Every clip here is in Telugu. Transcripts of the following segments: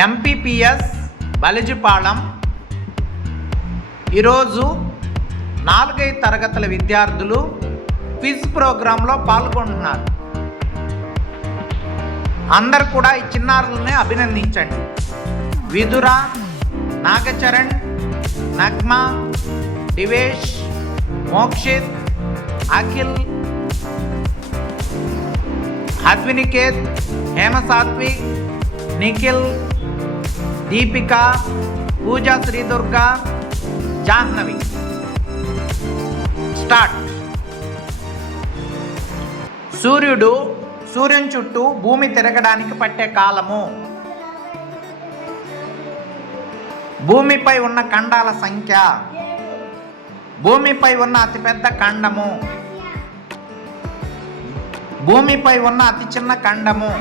ఎంపీపీఎస్ బలిజిపాళెం ఈరోజు 4వ తరగతుల విద్యార్థులు క్విజ్ ప్రోగ్రాంలో పాల్గొంటున్నారు. అందరు కూడా ఈ చిన్నారులని అభినందించండి. విదుర, నాగచరణ్, నగ్మ, దివేష్, మోక్షిత్, అఖిల్, అద్వినికేత్, హేమసాత్విక్, నిఖిల్, దీపిక, పూజా శ్రీదుర్గ, జాహ్నవి. స్టార్ట్. సూర్యుని చుట్టూ భూమి తిరగడానికి పట్టే కాలము. భూమిపై ఉన్న ఖండాల సంఖ్య. భూమిపై ఉన్న అతిపెద్ద ఖండము. భూమిపై ఉన్న అతి చిన్న ఖండము.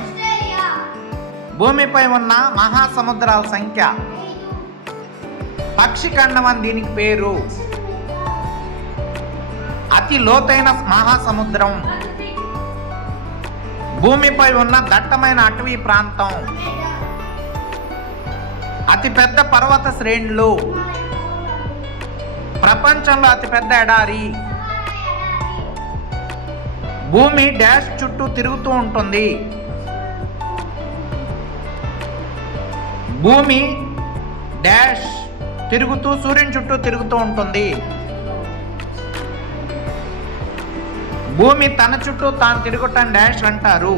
భూమిపై ఉన్న మహాసముద్రాల సంఖ్య. పక్షి ఖండం అని దీనికి పేరు. అతి లోతైన మహాసముద్రం. భూమిపై ఉన్న దట్టమైన అటవీ ప్రాంతం. అతిపెద్ద పర్వత శ్రేణులు. ప్రపంచంలో అతిపెద్ద ఎడారి. భూమి డాష్ చుట్టూ తిరుగుతూ ఉంటుంది. భూమి డాష్ తిరుగుతూ సూర్యుని చుట్టూ తిరుగుతూ ఉంటుంది. భూమి తన చుట్టూ తాను తిరుగుటం డాష్ అంటారు.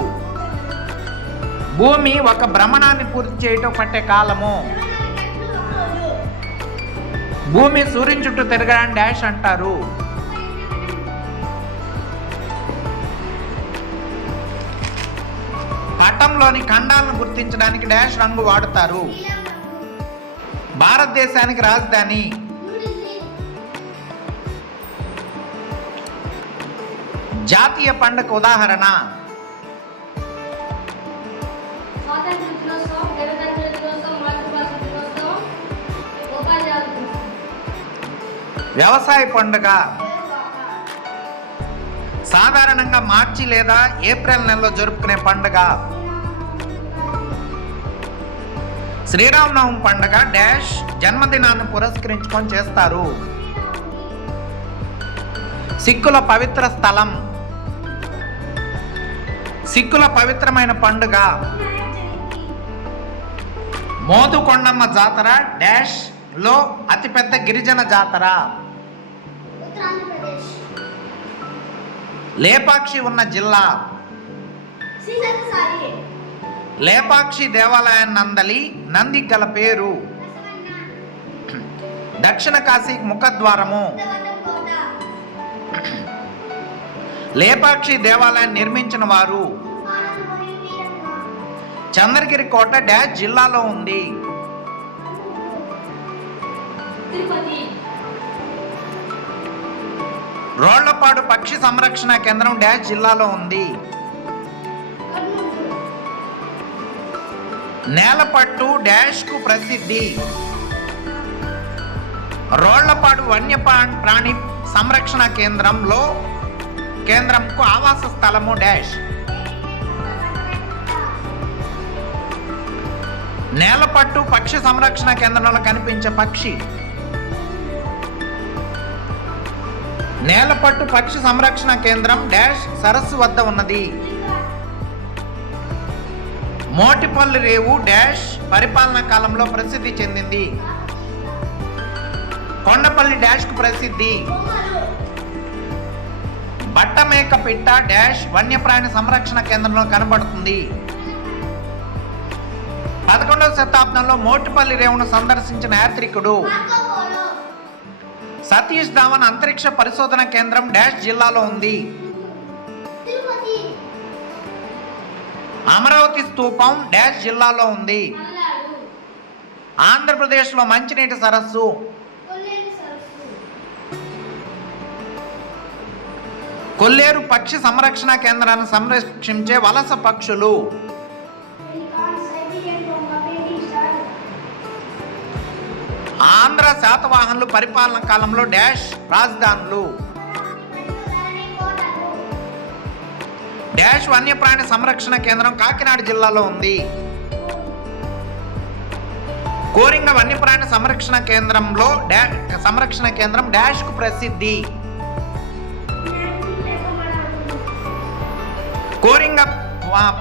భూమి ఒక భ్రమణాన్ని పూర్తి చేయటం పట్టే కాలము. భూమి సూర్యుని చుట్టూ తిరగడం డాష్ అంటారు. పటంలోని ఖండాలను గుర్తించడానికి డాష్ రంగు వాడుతారు. భారతదేశానికి రాజధాని. జాతీయ పండుగ ఉదాహరణ. వ్యవసాయ పండుగ సాధారణంగా మార్చి లేదా ఏప్రిల్ నెలలో జరుపుకునే పండుగ. శ్రీరామనవమి పండుగ డాష్ జన్మదినాన్ని పురస్కరించుకొని చేస్తారు. సిక్కుల పవిత్ర స్థలం. సిక్కుల పవిత్రమైన పండుగ. మోదుకొండమ్మ జాతర డాష్ లో అతిపెద్ద గిరిజన జాతర. లేపాక్షి ఉన్న జిల్లా. లేపాక్షి దేవాలయాన్ని నంది గల పేరు. దక్షిణ కాశీకి ముఖద్వారము. లేపాక్షి దేవాలయాన్ని నిర్మించిన వారు. చంద్రగిరి కోట డాష్ జిల్లాలో ఉంది. రోళ్లపాడు పక్షి సంరక్షణ కేంద్రం డాష్ జిల్లాలో ఉంది. నేలపట్టు డాష్ కు ప్రసిద్ధి. రోళ్లపాడు వన్యప్రాణి సంరక్షణ కేంద్రంకు ఆవాస స్థలము డాష్. నేలపట్టు పక్షి సంరక్షణ కేంద్రంలో కనిపించే పక్షి. నేలపట్టు పక్షి సంరక్షణ కేంద్రం డాష్ సరస్సు వద్ద ఉన్నది. మోటిపల్లి రేవు డాష్ పరిపాలనా కాలంలో ప్రసిద్ధి చెందింది. కొండపల్లి డాష్ కు ప్రసిద్ధి. బట్టమేక పిట్ట డాష్ వన్యప్రాణి సంరక్షణ కేంద్రంలో కనబడుతుంది. 11వ శతాబ్దంలో మోటిపల్లి రేవును సందర్శించిన యాత్రికుడు. సతీష్ ధావన్ అంతరిక్ష పరిశోధన కేంద్రం డాష్ జిల్లాలో ఉంది. అమరావతి స్తూపం డాష్ జిల్లాలో ఉంది. ఆంధ్రప్రదేశ్లో మంచినీటి సరస్సు. కొల్లేరు పక్షి సంరక్షణ కేంద్రాన్ని సంరక్షించే వలస పక్షులు. ఆంధ్ర శాతవాహనులు పరిపాలన కాలంలో డాష్ రాజధానులు. డాష్ వన్యప్రాణి సంరక్షణ కేంద్రం కాకినాడ జిల్లాలో ఉంది. కోరింగ వన్యప్రాణి సంరక్షణ కేంద్రంలో సంరక్షణ కేంద్రం డాష్ కు ప్రసిద్ధి. కోరింగ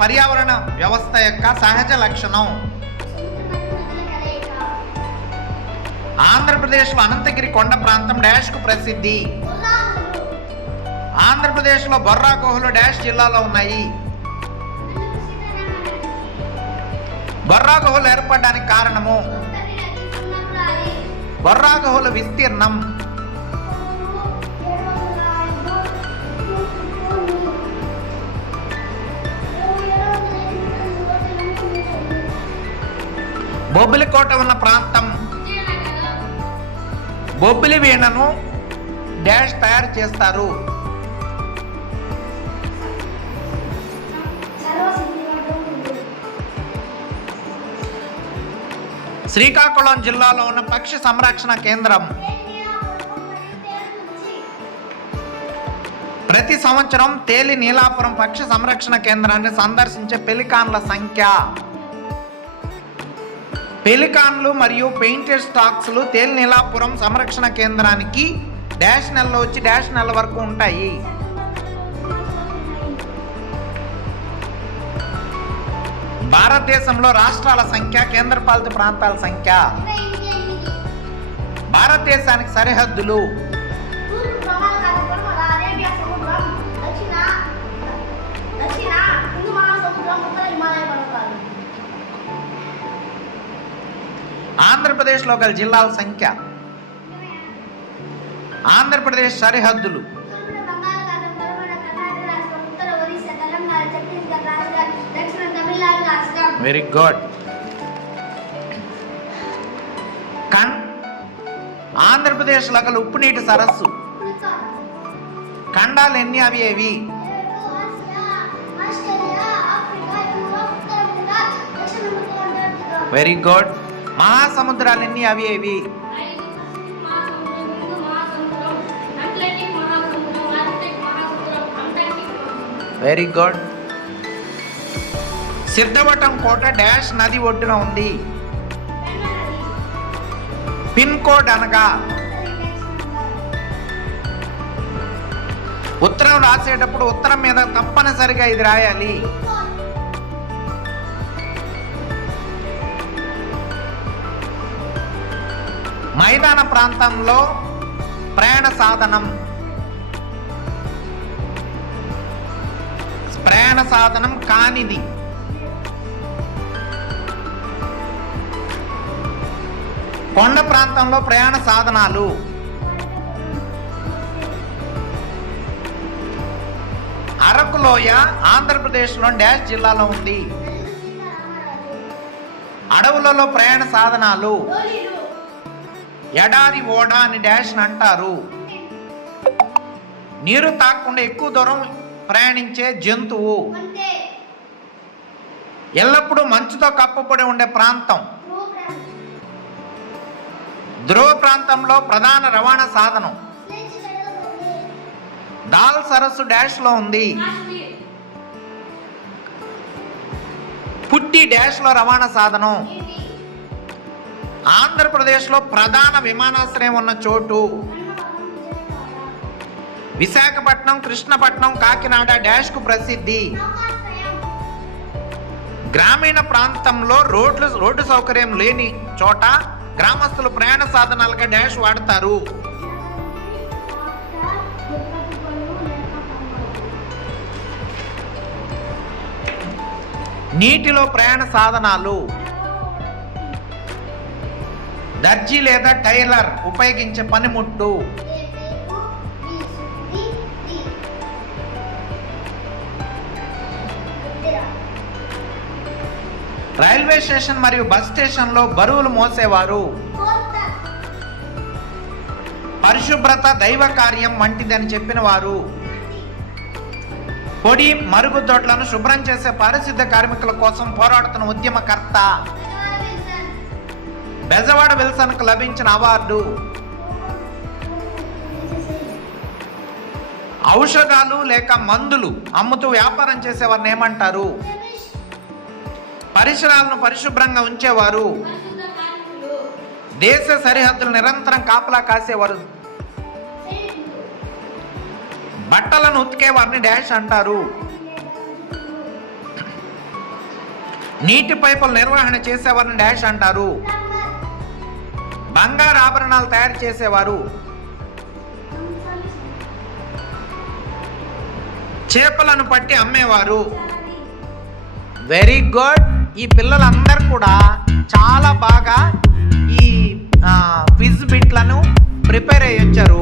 పర్యావరణ వ్యవస్థ యొక్క సహజ లక్షణం. ఆంధ్రప్రదేశ్లో అనంతగిరి కొండ ప్రాంతం డాష్ కు ప్రసిద్ధి. ఆంధ్రప్రదేశ్లో బొర్రా గుహలు డాష్ జిల్లాలో ఉన్నాయి. బొర్రా గుహలు ఏర్పడడానికి కారణము బొర్రా గుహల విస్తీర్ణం. బొబ్బిలి కోట ఉన్న ప్రాంతం. బొబ్బిలి వీణను డాష్ తయారు చేస్తారు. శ్రీకాకుళం జిల్లాలో ఉన్న పక్షి సంరక్షణ కేంద్రం. ప్రతి సంవత్సరం తేలి నీలాపురం పక్షి సంరక్షణ కేంద్రాన్ని సందర్శించే పెలికాన్ల సంఖ్య. పెలికాన్లు మరియు పెయింటెడ్ స్టాక్స్లు తేలి నీలాపురం సంరక్షణ కేంద్రానికి డాష్ నెలలో వచ్చి డాష్ నెల వరకు ఉంటాయి. భారతదేశంలో రాష్ట్రాల సంఖ్య, కేంద్రపాలిత ప్రాంతాల సంఖ్య. భారతదేశానికి సరిహద్దులు. ఆంధ్రప్రదేశ్లో గల జిల్లాల సంఖ్య. ఆంధ్రప్రదేశ్ సరిహద్దులు. Very good. ఆంధ్రప్రదేశ్లో గల ఉప్పు నీటి సరస్సు. ఖండాలు ఎన్ని? అవి ఏవి? Very good. మహాసముద్రాలు ఎన్ని? అవి ఏవి? Very good. సిద్ధవటం కోట డాష్ నది ఒడ్డున ఉంది. పిన్ కోడ్ అనగా ఉత్తరం రాసేటప్పుడు ఉత్తరం మీద తప్పనిసరిగా ఇది రాయాలి. మైదాన ప్రాంతంలో ప్రయాణ సాధనం. ప్రయాణ సాధనం కానిది. కొండ ప్రాంతంలో ప్రయాణ సాధనాలు. అరకు లోయ ఆంధ్రప్రదేశ్లో డాష్ జిల్లాలో ఉంది. అడవులలో ప్రయాణ సాధనాలు. ఎడారి ఓడ అని డాష్ అంటారు. నీరు తాకకుండా ఎక్కువ దూరం ప్రయాణించే జంతువు. ఎల్లప్పుడూ మంచుతో కప్పబడి ఉండే ప్రాంతం. ధ్రువ ప్రాంతంలో ప్రధాన రవాణా సాధనం. దాల్ సరస్సు డాష్ లో ఉంది. పుట్టి డాష్ లో రవాణా సాధనం. ఆంధ్రప్రదేశ్లో ప్రధాన విమానాశ్రయం ఉన్న చోటు. విశాఖపట్నం, కృష్ణపట్నం, కాకినాడ డాష్ కు ప్రసిద్ధి. గ్రామీణ ప్రాంతంలో రోడ్డు సౌకర్యం లేని చోట గ్రామస్తులు ప్రయాణ సాధనాలుగా డాష్ వాడతారు. నీటిలో ప్రయాణ సాధనాలు. దర్జీ లేదా టైలర్ ఉపయోగించే పనిముట్టు. రైల్వే స్టేషన్ మరియు బస్ స్టేషన్ లో బరువులు మోసేవారు. పరిశుభ్రత దైవ కార్యం వంటిదని చెప్పిన వారు. పొడి మరుగుదొడ్లను శుభ్రం చేసే పారిశుద్ధ కార్మికుల కోసం పోరాడుతున్న ఉద్యమకర్త. బెజవాడ విల్సన్ కు లభించిన అవార్డు. ఔషధాలు లేక మందులు అమ్ముతూ వ్యాపారం చేసేవారిని ఏమంటారు? పరిసరాలను పరిశుభ్రంగా ఉంచేవారు. దేశ సరిహద్దులు నిరంతరం కాపలా కాసేవారు. బట్టలను ఉతికేవారిని డాష్ అంటారు. నీటి పైపుల నిర్వహణ చేసేవారిని డాష్ అంటారు. బంగారు ఆభరణాలు తయారు చేసేవారు. చేపలను పట్టి అమ్మేవారు. Very good. ఈ పిల్లలందరూ కూడా చాలా బాగా ఈ క్విజ్ బిట్లను ప్రిపేర్ అయ్యి వచ్చారు.